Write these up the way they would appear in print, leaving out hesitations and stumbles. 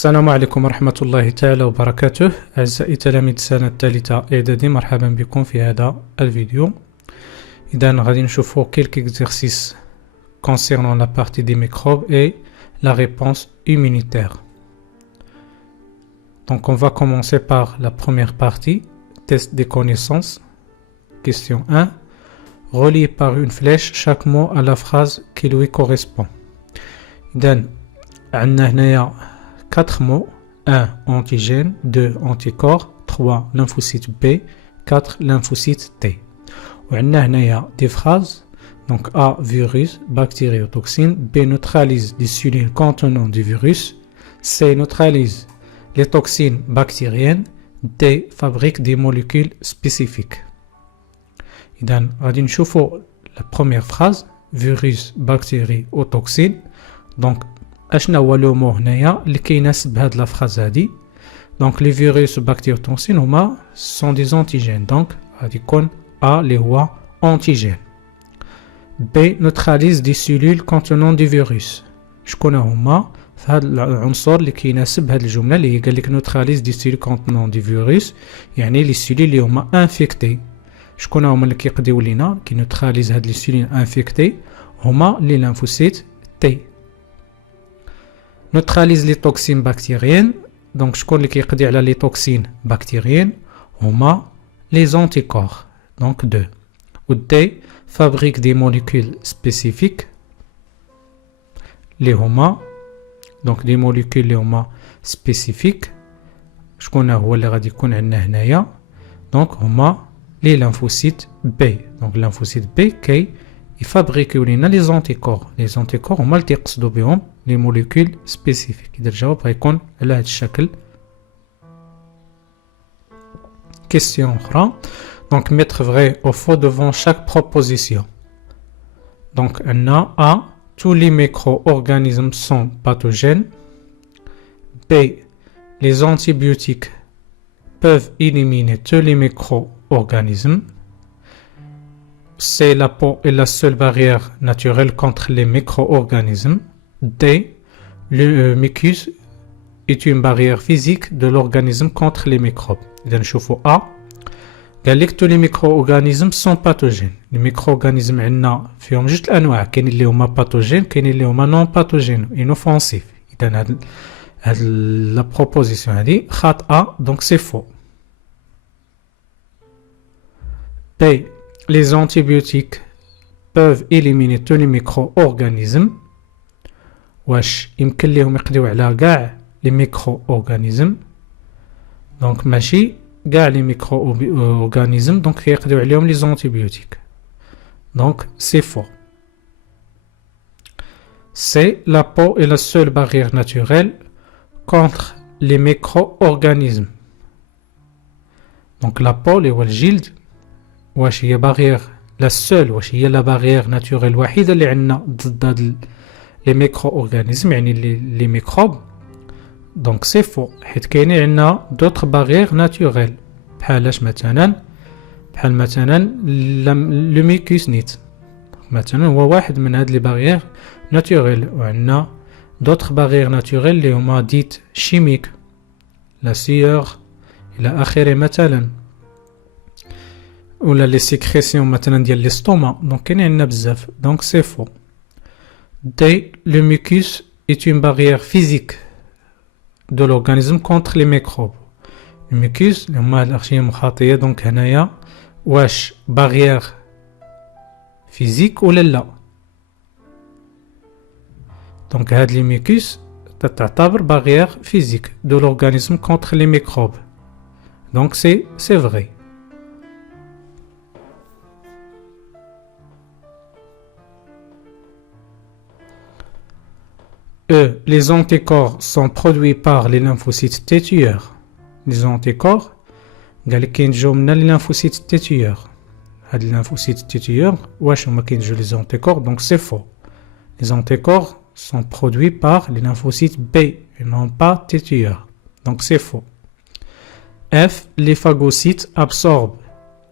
السلام عليكم ورحمة الله تعالى وبركاته. أعزائي تلاميذ السنة الثالثة إعدادي، مرحبا بكم في هذا الفيديو. إذا غادي نشوفوا quelques exercices concernant la partie des microbes et la réponse immunitaire. Donc on va commencer par la première partie, test des connaissances. Question 1. Reliez par une flèche chaque mot à la phrase qui lui correspond. إذا عندنا هنايا 4 mots. 1 antigène, 2 anticorps, 3 lymphocyte B, 4 lymphocyte T. On a des phrases. Donc A, virus, bactériotoxine. B, neutralise les cellules contenant du virus. C, neutralise les toxines bactériennes. D, fabrique des molécules spécifiques. إذن غادي نشوفوا la première phrase, virus, bactérie ou toxine. Donc اشنا هو لو مو هنايا اللي كيناسب هاد لا فراز هادي. دونك لي فيروس وبكتيروتوكسين هما سون دي زونتيجين، دونك غادي يكون ا اللي هو انتيجين. بي نوتراليز دي سيلول كونتونون دي فيروس. شكون هما في هاد العنصر اللي كيناسب هاد الجمله اللي هي قال لك نوتراليز دي سيلول كونتونون دي فيروس، يعني لي سيلول اللي هما انفيكتي. شكون هما اللي كيقضيو لينا كي نوتراليز هاد لي سيلول انفيكتي؟ هما لي ليمفوسيت تي. neutralise les toxines bactériennes. Donc شكون اللي كيقضي على لي توكسين بكتيريين؟ هما les anticorps. Donc 2. و D fabrique des molécules spécifiques اللي هما donc des molécules اللي هما spécifiques. شكون هو اللي غادي يكون عندنا هنايا؟ donc هما les lymphocytes B. donc lymphocyte B كي يفابريكيو لينا لي زونتيكور. لي زونتيكور هما اللي تيقصدوا بهم لي موليكول سبيسيفيك. اذا الجواب غيكون على هذا الشكل. كيستيون اخرى. دونك mettre vrai ou faux devant chaque proposition. donc عندنا A tous les micro-organismes sont pathogènes. B les antibiotiques peuvent éliminer tous les micro-organismes. C la peau est la seule barrière naturelle contre les micro-organismes. D le mucus est une barrière physique de l'organisme contre les microbes. إذا نشوفوا A قال لك tous les micro-organismes sont pathogènes. les micro-organismes عندنا فيهم جوج الأنواع، كاين اللي هما باثوجين كاين اللي هما نون باثوجين انوفونسيف. إذا هاد لا بروبوزيسيون هادي خاطئة، دونك سي فو. B les antibiotiques peuvent éliminer tous les micro-organismes. واش يمكن ليهم يقضيو على كاع لي ميكرو اورغانيزم؟ دونك ماشي كاع لي ميكرو اورغانيزم دونك كيقضيو عليهم لي زونتيبيوتيك. دونك سي فو. سي la peau est la seule barrière naturelle contre les micro-organismes. دونك la peau اللي هو الجلد واش هي بارير لا سول، واش هي لا بارير ناتوريل الوحيده اللي عندنا ضد هاد لي ميكرو اورغانيزم يعني لي ميكروب؟ دونك سي فو، حيت كاينين عندنا دوطخ بارير ناتوريل بحالاش مثلا لو ميكوس نيت مثلا هو واحد من هاد لي بارير ناتوريل. وعندنا دوطخ بارير ناتوريل اللي هما ديت شيميك، لا سيور الى اخره مثلا، ولا لي سيكريسيون مثلا ديال لي ستوما. دونك كاين عندنا بزاف، دونك سي فو. D le mucus est une barrière physique de l'organisme contre les microbes. le mucus اللي هما الأغشية المخاطية، دونك هنايا واش بارير فيزيك ولا لا؟ دونك هاد لي ميكوس تعتبر بارير فيزيك de l'organisme contre les microbes. donc c'est vrai. Les anticorps sont produits par les lymphocytes T tueurs. les anticorps قال لك كينجيو من les lymphocytes T tueurs. هاد les lymphocytes T tueurs واش هما كينجيو les anticorps؟ donc c'est faux. les anticorps sont produits par les lymphocytes B et non pas T tueurs. donc c'est faux. F les phagocytes absorbent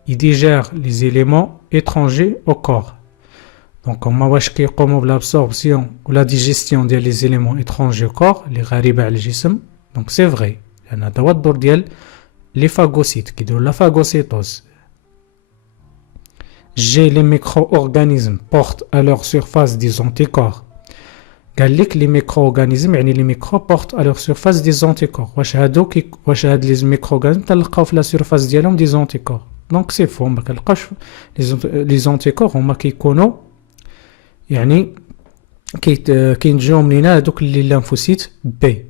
et digèrent les éléments étrangers au corps. Donc هما واش كيقوموا بالابسوربسيون ولا ديجيستيون ديال لي زيليمون étrangers au corps اللي غريبه على الجسم؟ Donc c'est vrai. هذا هو الدور ديال les phagocytes كيديروا la phagocytose. G, les micro-organismes portent à leur surface des anticorps. قال لك les micro-organismes يعني les microbes portent à leur surface des anticorps. واش هاد les micro-organismes تلقاو في la surface ديالهم des anticorps. Donc c'est faux, ما كنلقاوش les anticorps هما كيكونوا يعني كينتجوا منين هذوك اللي الليمفوسيت بي.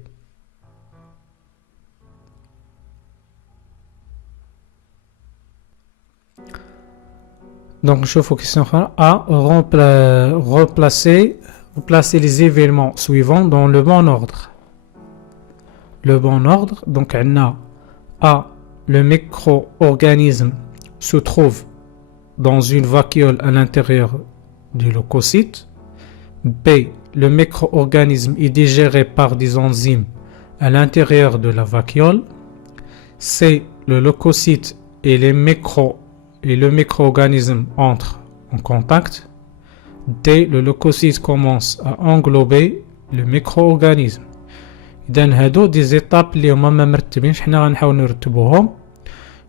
Donc, je fais question A. Replacer les événements suivants dans le bon ordre. Le bon ordre, donc on a A. Le micro-organisme se trouve dans une vacuole à l'intérieur du leucocyte. B. Le micro-organisme est digéré par des enzymes à l'intérieur de la vacuole. C. Le leucocyte et le micro-organisme entre en contact. D. Le leucocyte commence à englober le micro-organisme. إذن هادو دي زيتاب اللي هما ما مرتبينش حنا غنحاول نرتبوهم.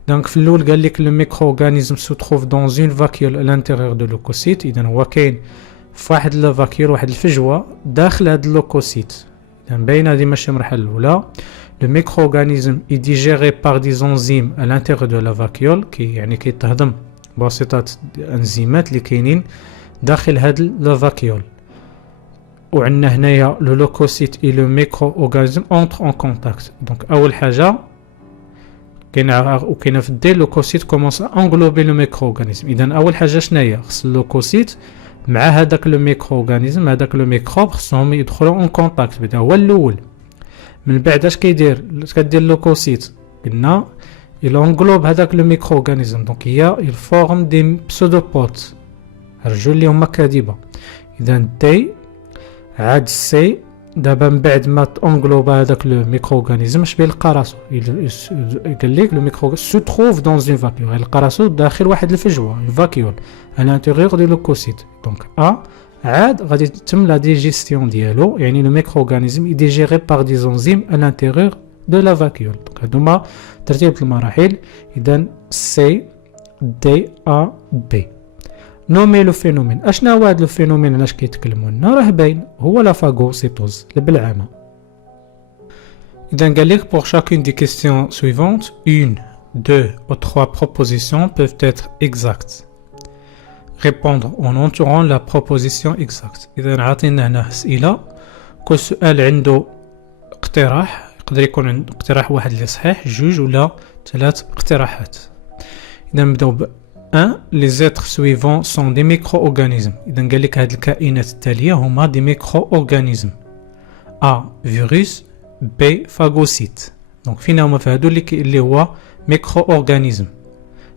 دونك في الأول قال لك le micro-organisme se trouve dans une vacuole à l'intérieur de leucocyte. إذن هو كاين في واحد الفاكيول واحد الفجوة داخل هاد اللوكوسيت. إذن باينة هادي ماشي المرحلة الأولى. Le micro-organisme est digéré par des enzymes à l'intérieur de la vacuole يعني كيتهضم بواسطة الانزيمات اللي كاينين داخل هاد الفاكيول. وعندنا هنايا لو لوكوسيت اي لو ميكرو-organisme entrent en contact. دونك أول حاجة كاينة في الدي لوكوسيت commence à englober le micro-organisme. إذن أول حاجة شناهي؟ خص اللوكوسيت مع هذاك لو ميكرو-organisme هذاك لو ميكروب خصهم يدخلوا اون كونتاكت. بدا هو الأول. من بعد اش كدير اللوكوسيت؟ قلنا يلونغلوب هذاك لو ميكرو-organisme. دونك هي يفورم دي بسودوبوت رجول اللي هما كاذبه. اذا دي عاد سي دابا من بعد ما تونغلوب هذاك لو ميكرو-organisme اش بيلقى راسو؟ قال لك لو ميكرو سو تروف دون اون فاكيول. يلقى راسو داخل واحد الفجوه فاكيول à l'intérieur du leucocyte. Donc A عاد غادي تتم لا ديجيستيون ديالو يعني لو ميكرو-organisme est digéré par des enzymes à l'intérieur de la vacuole. Donc هادوما ترتيب المراحل. إذا C D A B. نومي لو فينومين. اشنا هو هاد لو فينومين علاش كيتكلموا لنا؟ راه باين هو لا فاغوسيتوز بالعامة. إذا قال لك pour chacune des questions suivantes, une, deux ou trois propositions peuvent être exactes. Répondre en entourant la proposition exacte. إذا عطينا هنا أسئلة كل سؤال عنده اقتراح. يقدر يكون اقتراح واحد اللي صحيح، جوج ولا ثلاث اقتراحات. إذا نبداو ب 1. Les êtres suivants sont des micro-organismes. إذا قال لك هاد الكائنات التالية هما دي ميكرو-organismes. A. Virus. B. Phagocyte. دونك فينا هما في هادو اللي هو ميكرو-organisme.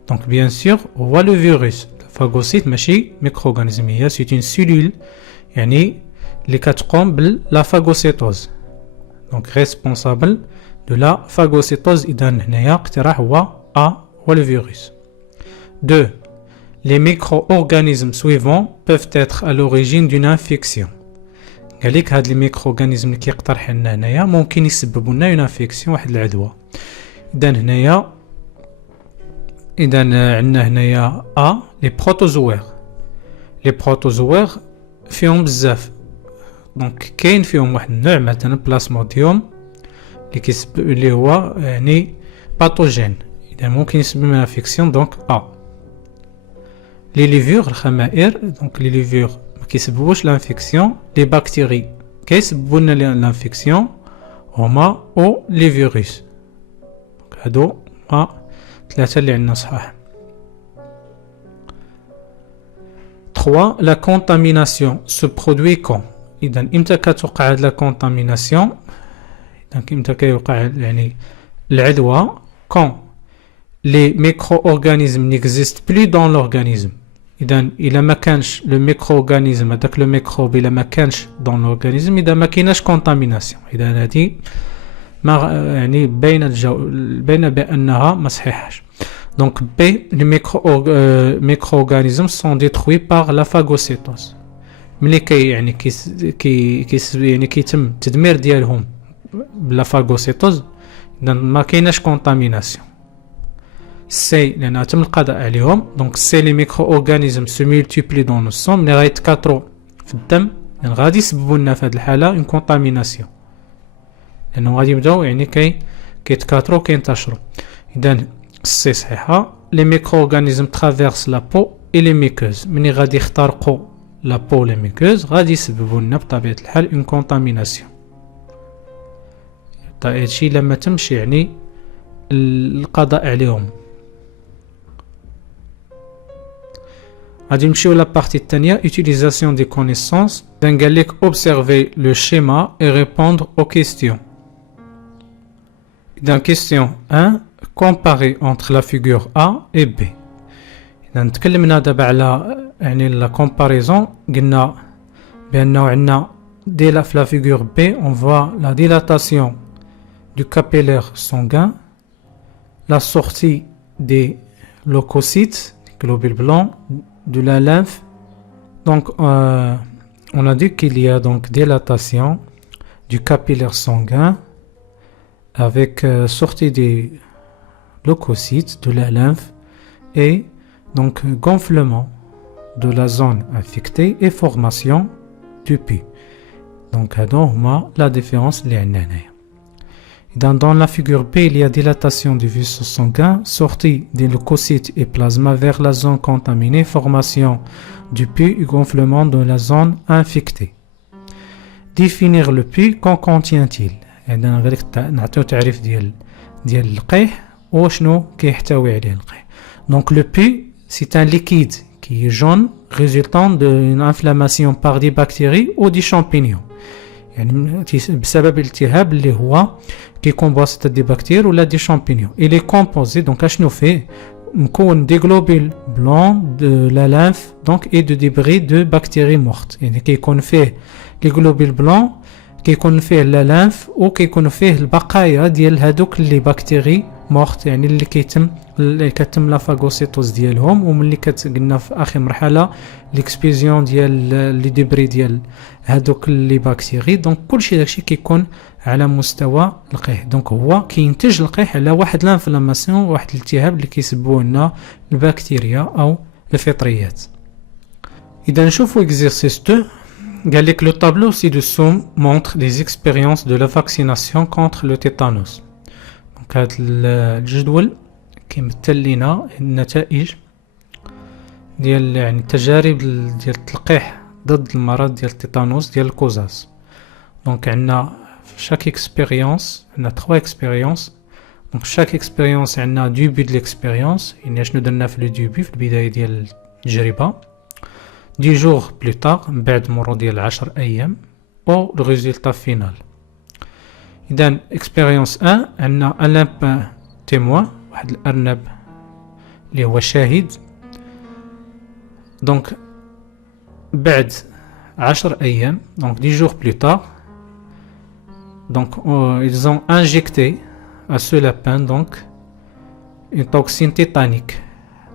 دونك بيان سور هو لو فيروس. Phagocyte ماشي ميكرو-organisme، هي سيت اون سيلول يعني اللي كتقوم بلا فاغوسيتوز. دونك ريسبونسابل دو لا فاغوسيتوز. إذا هنايا اقتراح هو A هو لو فيروس. 2. Les micro-organismes suivants peuvent être à l'origine d'une infection. قال لك هاد لي ميكرو-organisme اللي كيقترح لنا هنايا ممكن يسببوا لنا اون انفيكسيون واحد العدوى. إذا هنايا عندنا هنايا A لي بروتوزوير. لي بروتوزوير فيهم بزاف. دونك كاين فيهم واحد النوع مثلا بلاسموديوم اللي هو يعني باثوجين. إذا ممكن يسبب لنا انفيكسيون. دونك A. لي ليفور الخمائر. دونك لي ليفور ما كيسببوش لانفيكسيون. لي بكتيري كيسببوا لنا لانفيكسيون هما او لي فيروس. هادو هما ثلاثة اللي عندنا صحاح. 3. La contamination se produit quand. إذا إمتى كتوقع هاد لا كونتاميناسيون؟ إذا إمتى كيوقع يعني العدوى؟ quand les micro-organismes n'existent plus dans l'organisme. إذا إلا ما كانش لو ميكرو-organisme هذاك لو ميكروب إلا ما كانش دون l'organisme إذا ما كايناش كونتاميناسيون. إذا هادي ما يعني باينة بأنها ما صحيحاش. Donc B, les micro-organismes sont détruits par la phagocytose. ملي يعني كيتم التدمير ديالهم بلا فاغوسيتوز إذا ما كايناش كونتاميناسيون. سي لأن تم القضاء عليهم دونك سي لي ميكرو أورغانيزم سو مولتيبلي دون لو سون ملي غيتكاثرو في الدم يعني غادي يسببوا لنا في هذه الحالة اون كونتاميناسيون لأنه غادي يبداو يعني كيتكاثرو كينتشرو. إذا سي صحيحة. لي ميكرو أورغانيزم ترافيرس لا بو اي لي ميكوز ملي غادي يخترقوا لا بو لي ميكوز غادي يسببوا لنا بطبيعة الحال اون كونتاميناسيون. هادشي لما تمش يعني القضاء عليهم. غادي نمشيو لا بارتي الثانية utilisation des connaissances. إذا قال لك observer le schéma et répondre aux questions. إذا question 1 comparer entre la figure A et B. إذا تكلمنا دابا على يعني لا comparaison قلنا بأنه عندنا دي في la figure B on voit la dilatation du capillaire sanguin, la sortie des leucocytes, globules blancs, de la lymphe. Donc on a dit qu'il y a donc dilatation du capillaire sanguin avec sortie des leucocytes, de la lymphe et donc gonflement de la zone infectée et formation du pus. Donc la différence les années. Dans la figure B, il y a dilatation du vaisseau sanguin, sortie des leucocytes et plasma vers la zone contaminée, formation du pus et gonflement de la zone infectée. Définir le pus, qu'en contient-il? Donc le pus, c'est un liquide qui est jaune résultant d'une inflammation par des bactéries ou des champignons. يعني بسبب الالتهاب اللي هو كيكون بواسطة دي بكتير ولا دي شامبينيون. Il est composé donc اشنو فيه مكون دي globules blancs de la lymphe donc et de débris de bactéries mortes. يعني كيكون فيه لي globules blancs كيكون فيه لا lymphe وكيكون فيه البقايا ديال هادوك لي بكتيري مورت يعني اللي كتم لا فاغوسيتوز ديالهم وملي كتقلنا في اخر مرحله ليكسبيزيون ديال لي ديبري ديال هادوك لي بكتيري. دونك كلشي داكشي كيكون على مستوى القيح. دونك هو كينتج القيح على واحد لانفلاماسيون واحد الالتهاب اللي كيسببوه لنا البكتيريا او الفطريات. اذا نشوفوا اكزرسيس 2 قال لك لو طابلو سي دو سوم مونتر لي اكسبيريونس دو لا فاكسيناسيون كونتر لو تيتانوس. دونك هذا الجدول كيمثل لنا النتائج ديال يعني التجارب ديال التلقيح ضد المرض ديال التيتانوس ديال الكوزاس. دونك عندنا chaque expérience عندنا 3 expériences. دونك chaque expérience عندنا début de l'expérience يعني شنو درنا في لو début في البداية ديال التجربة 10 jours plus tard من بعد مرور ديال 10 أيام او le résultat final. إذا expérience 1 عندنا un lapin témoin واحد الأرنب اللي هو شاهد. دونك بعد 10 أيام donc 10 jours plus tard donc ils ont injecté à ce lapin donc une toxine tétanique.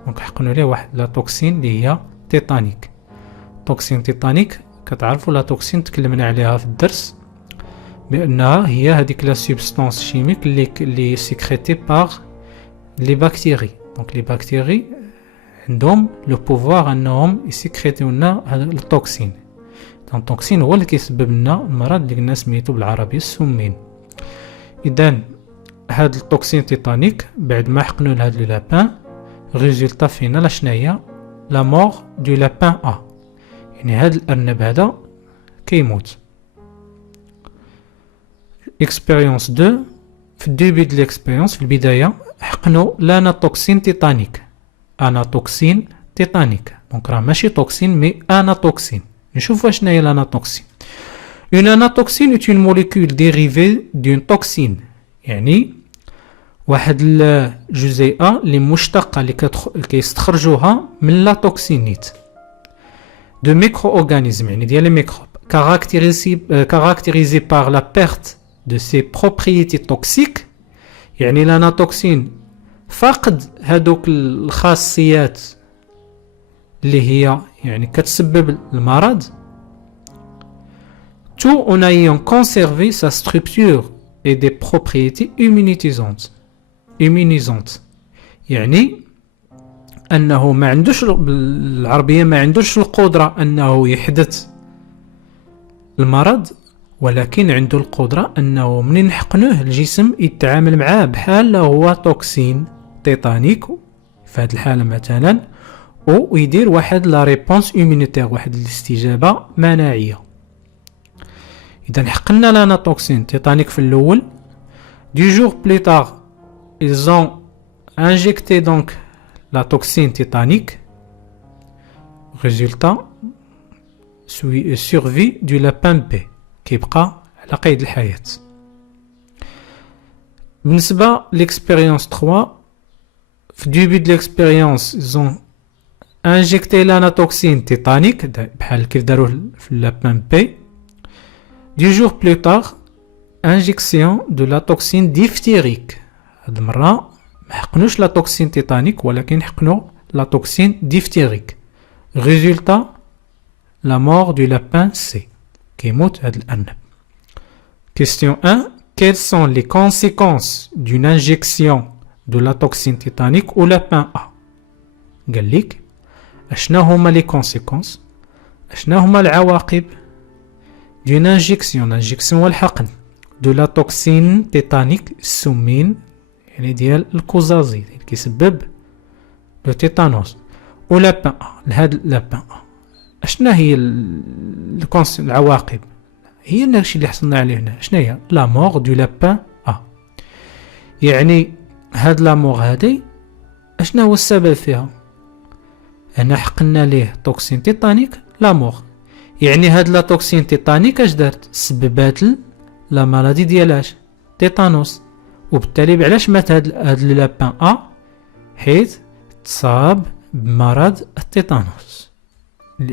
donc حقنوا ليه واحد لا توكسين اللي هي تيتانيك. توكسين تيتانيك كتعرفوا لا توكسين تكلمنا عليها في الدرس بأنها هي هذيك لا سبستانس شيميك اللي سيكريتي باغ لي بكتيري. دونك لي بكتيري عندهم لو بوفوار انهم يسكريتيو لنا هذا التوكسين. التوكسين هو اللي كيسبب لنا المرض اللي قلنا سميتو بالعربيه السمين. اذا هذا التوكسين تيتانيك بعد ما حقنوا لهذا لو لابان ريزولتا فينال شنو هي لا مور دو لابان ا يعني هذا الارنب هذا كيموت. اكسبيريونس 2 في الديبي ديال الاكسبيريونس في البدايه حقنوا لانا توكسين تيتانيك اناتوكسين تيتانيك. دونك راه ماشي توكسين مي اناتوكسين. نشوفوا شنو هي الاناتوكسين. اون اناتوكسين اي اون موليكول ديريفي دون توكسين يعني واحد الجزيئه اللي مشتقه اللي كيستخرجوها من لا توكسينيت دو ميكرو اورغانيزم يعني ديال لي ميكروب caractérisé par la perte de ses propriétés toxiques. يعني الاناتوكسين فقد هادوك الخاصيات اللي هي يعني كتسبب المرض tout en ayant conservé sa structure et des propriétés immunisantes. يعني أنه ما عندوش بالعربية ما عندوش القدرة أنه يحدث المرض، ولكن عنده القدرة أنه منين نحقنوه الجسم يتعامل معاه بحال هو توكسين تيتانيك في هذه الحالة مثلا، ويدير واحد لا ريبونس إيمونيتير، واحد الاستجابة مناعية. إذا حقنا لنا توكسين تيتانيك في الأول. دي جور بلي تار ils ont injecté donc la toxine tétanique. Résultat, survie du lapin B كيبقى على قيد الحياة. بالنسبة l'expérience 3 في début de l'expérience ils ont injecté l'anatoxine tétanique بحال كيف داروا في اللابان بي. Du jour plus tard injection de la toxine diphthérique. هاد المرة ما حقنوش لا توكسين تيتانيك ولكن حقنو لا توكسين ديفتيريك. Résultat, la mort du lapin C كيموت هاد الأرنب. Question 1. Quelles sont les conséquences d'une injection de la toxine tétanique au lapin A? قال لك أشنا هما les conséquences، أشنا هما العواقب d'une injection والحقن de la toxine tétanique السمين يعني ديال الكوزازي اللي كيسبب لو تيتانوس او لابان لهاد لابان. اشنا هي العواقب؟ هي الشيء اللي حصلنا عليه هنا. شنو هي؟ لا مور دو لابان يعني هاد لا مور هادي اشنا هو السبب فيها؟ هنا حقنا ليه توكسين تيتانيك لا مور، يعني هاد لا توكسين تيتانيك اش دارت؟ سببات لا مالادي ديالاش تيتانوس، وبالتالي بعلاش مات هاد لابان حيث تصاب بمرض التيتانوس.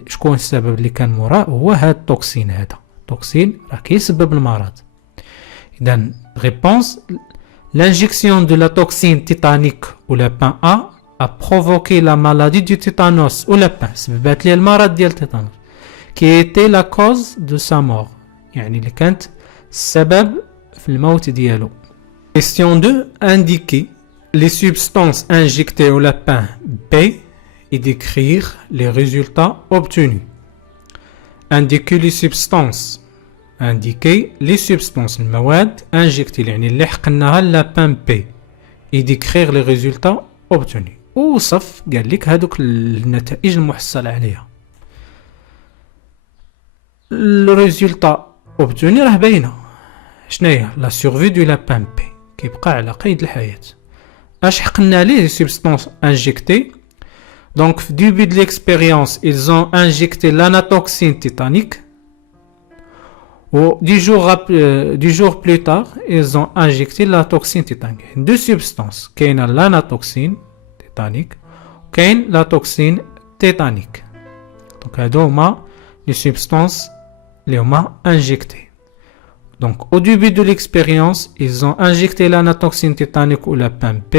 شكون السبب اللي كان موراه؟ هو هاد التوكسين. هذا التوكسين راه كيسبب المرض. اذا ريبونس l'injection de la toxine tétanique au lapin A a provoqué la maladie du tétanos au lapin. سببت ليه المرض ديال التيتانوس qui était la cause de sa mort، يعني اللي كانت السبب في الموت ديالو. Question 2. Indiquer les substances injectées au lapin B et décrire les résultats obtenus. Indiquer les substances. Indiquer les substances المواد injectées يعني اللي حقناها اللابان B et décrire les résultats obtenus. وصف قال لك هذوك النتائج المحصل عليها. الريزولتا obtenu راه باينه. شناهي؟ لا سيرفي دو لابان بي كيبقى على قيد الحياة. اش حقنا ليه سبستانس انجيكتي؟ دونك في ديبي دو ليكسبيريونس ils ont injecté l'anatoxine tétanique و du jour plus tard ils ont injecté la toxine tétanique. deux substances كاينه l'anatoxine tétanique وكاين la toxine tétanique. دونك هادو هما لي سبستانس اللي هما انجيكتي. Donc, au début de l'expérience, ils ont injecté l'anatoxine tétanique au lapin P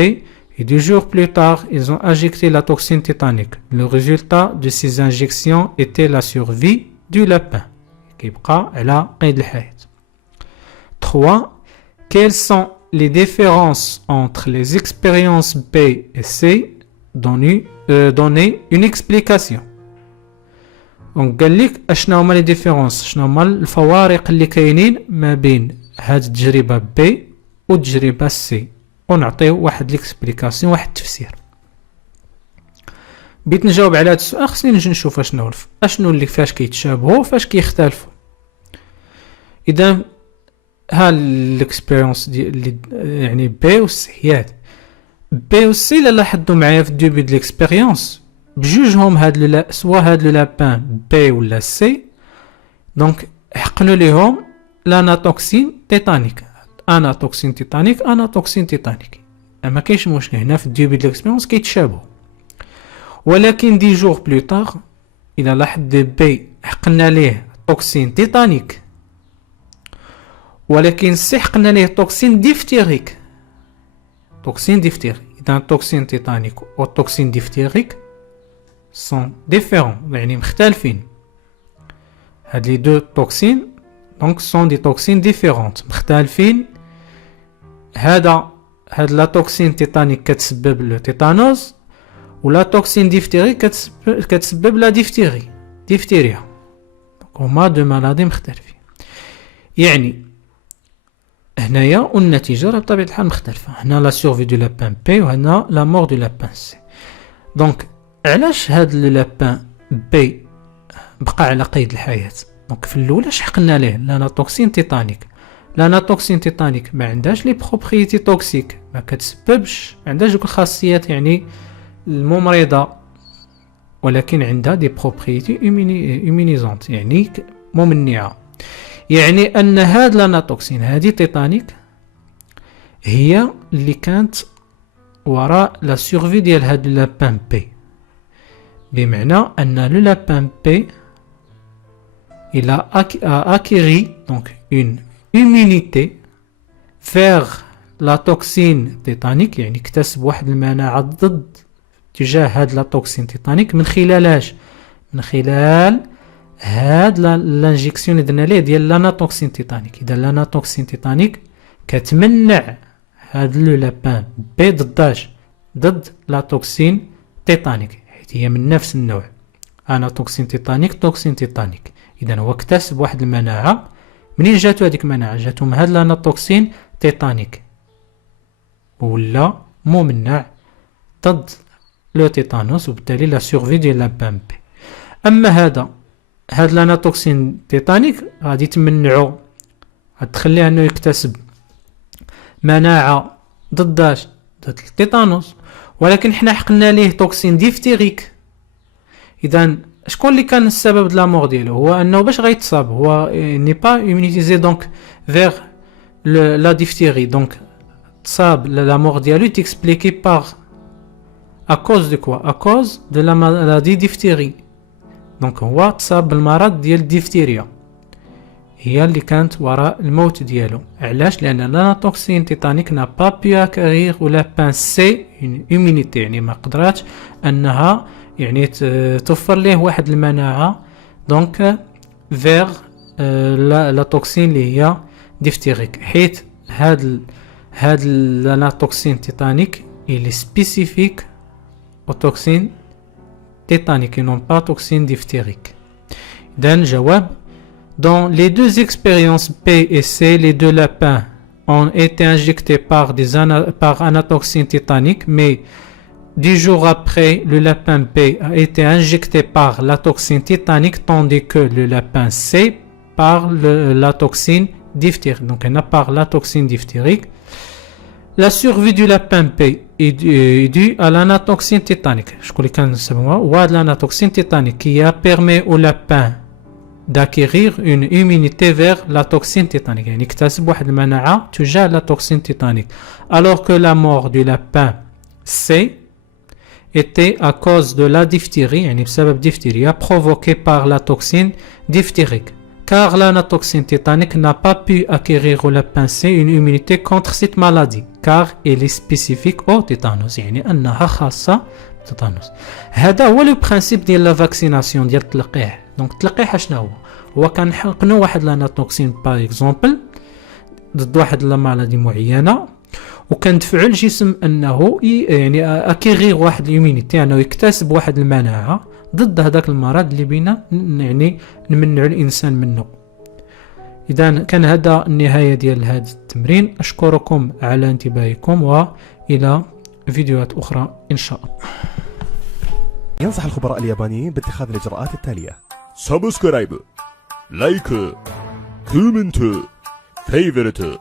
et 2 jours plus tard, ils ont injecté la toxine tétanique. Le résultat de ces injections était la survie du lapin. 3. Quelles sont les différences entre les expériences B et C? Donnez une explication. دونك قال لك اشنا هما لي ديفيرونس، شنو هما الفوارق اللي كاينين ما بين هاد التجربه بي والتجربه سي، ونعطيو واحد ليكسبليكاسيون واحد التفسير. بغيت نجاوب على هاد السؤال خصني نجي نشوف اشنو اللي فاش كيتشابهوا وفاش كيختلفوا. اذا ها الاكسبيريونس ديال يعني بي والسي، بي والسي لا لاحظوا معايا في الدوبي د ليكسبيريونس بجوجهم هاد سوا هاد لو لابان بي ولا سي، دونك حقنوا ليهم لاناتوكسين تيتانيك. اناتوكسين تيتانيك ما كاينش مشكل هنا في الديبي ديال ليكسبيريونس كيتشابهوا. ولكن دي جور بلو طار اذا لاحظ بي حقنا ليه توكسين تيتانيك، ولكن سي حقنا ليه توكسين ديفتيريك. اذا التوكسين تيتانيك والتوكسين ديفتيريك sont différents يعني مختلفين. هاد لي دو توكسين دونك sont des toxines différentes مختلفين هاد لا توكسين تيتانيك كتسبب لو تيتانوس، ولا توكسين ديفتيري كتسبب لا ديفتيريا. هما دو مالادي مختلفين. يعني هنايا والنتيجة راه بطبيعة الحال مختلفة. هنا لا سيرفي دو لابان بي وهنا لا مور دو لابان سي. دونك علاش هاد لو لابان بي بقى على قيد الحياة؟ دونك في الاولى شحقنا ليه لاناتوكسين تيتانيك. لاناتوكسين تيتانيك ما عندهاش لي بروبريتي توكسيك، ما كتسببش، ما عندهاش دوك الخاصيات يعني الممرضة، ولكن عندها دي بروبريتي ايمينيزونت يعني ممنعة. يعني ان هاد لاناتوكسين هادي تيتانيك هي اللي كانت وراء لا سيرفي ديال هاد لابان بي، بمعنى ان لو لابان بي il a acquis donc une immunité vers la toxine tétanique، يعني اكتسب واحد المناعة ضد تجاه هاد لا توكسين تيتانيك من خلال من خلال هاد لانجيكسيون اللي درنا ليه ديال لاناتوكسين تيتانيك. اذا لاناتوكسين تيتانيك كتمنع هاد لو لابان بي ضد لا توكسين تيتانيك، حيت هي من نفس النوع. اناتوكسين تيتانيك توكسين تيتانيك. اذا هو اكتسب واحد المناعة. منين جاتو هذيك المناعة؟ جاتو من هاد لاناتوكسين تيتانيك، ولا ممنع ضد لو تيتانوس، وبالتالي لا سيرفي ديال لابان بي. اما هاد لاناتوكسين تيتانيك غادي تمنعو، غتخليه انه يكتسب مناعة ضد التيتانوس، ولكن حنا حقنا ليه توكسين ديفتيريك. اذا شكون اللي كان السبب د لا مور ديالو؟ هو انه باش غيتصاب، هو ني با immunisé donc vers la diphtérie. donc تصاب la mort ديالو تيكسبليكي par à cause de quoi? à cause de la maladie diphtérie. donc هو تصاب بالمرض ديال الديفتيريا، هي اللي كانت وراء الموت ديالو. علاش؟ لان لاناتوكسين تيتانيك نا با بي اكريغ ولا بانسي اون immunité، يعني ما قدراتش انها يعني توفر ليه واحد المناعة دونك فيغ لا توكسين اللي هي ديفتيريك، حيت هاد لا توكسين تيتانيك اللي سبيسيفيك او توكسين tétanique et non pas toxine diphthérique. D'un jawab, dans les deux expériences B et C, les deux lapins ont été injectés par anatoxine tétanique, mais 10 jours après, le lapin B a été injecté par la toxine tétanique, tandis que le lapin C par la toxine diphthérique. Donc, on a par la toxine diphthérique. La survie du lapin P est due à l'anatoxine tétanique. Je connais qu'un ou à l'anatoxine tétanique qui a permis au lapin d'acquérir une immunité vers la toxine tétanique. يعني اكتسب واحد المناعة تجاه la toxine tétanique. Alors que la mort du lapin C était à cause de la diphtérie, يعني بسبب diphtérie provoquée par la toxine diphthérique. Car l'anatoxine tétanique n'a pas pu acquérir au lapin C une immunité contre cette maladie, car elle est spécifique au tétanos. يعني أنها خاصة بالتيتانوس. هذا هو لو برانسيب ديال لا فاكسيناسيون ديال التلقيح. دونك التلقيح شنو هو كنحقنوا واحد لاناتوكسين باغ اكزومبل ضد واحد لا مالادي معينة، وكندفعوا الجسم انه يعني اكيغير واحد الاميونيتي، انه يكتسب واحد المناعة ضد هذاك المرض اللي بينا يعني نمنع الانسان منه. اذا كان هذا النهايه ديال هذا التمرين. اشكركم على انتباهكم، والى فيديوهات اخرى ان شاء الله. ينصح الخبراء اليابانيين باتخاذ الاجراءات التاليه: سبسكرايب، لايك، كومنت، فيفورت.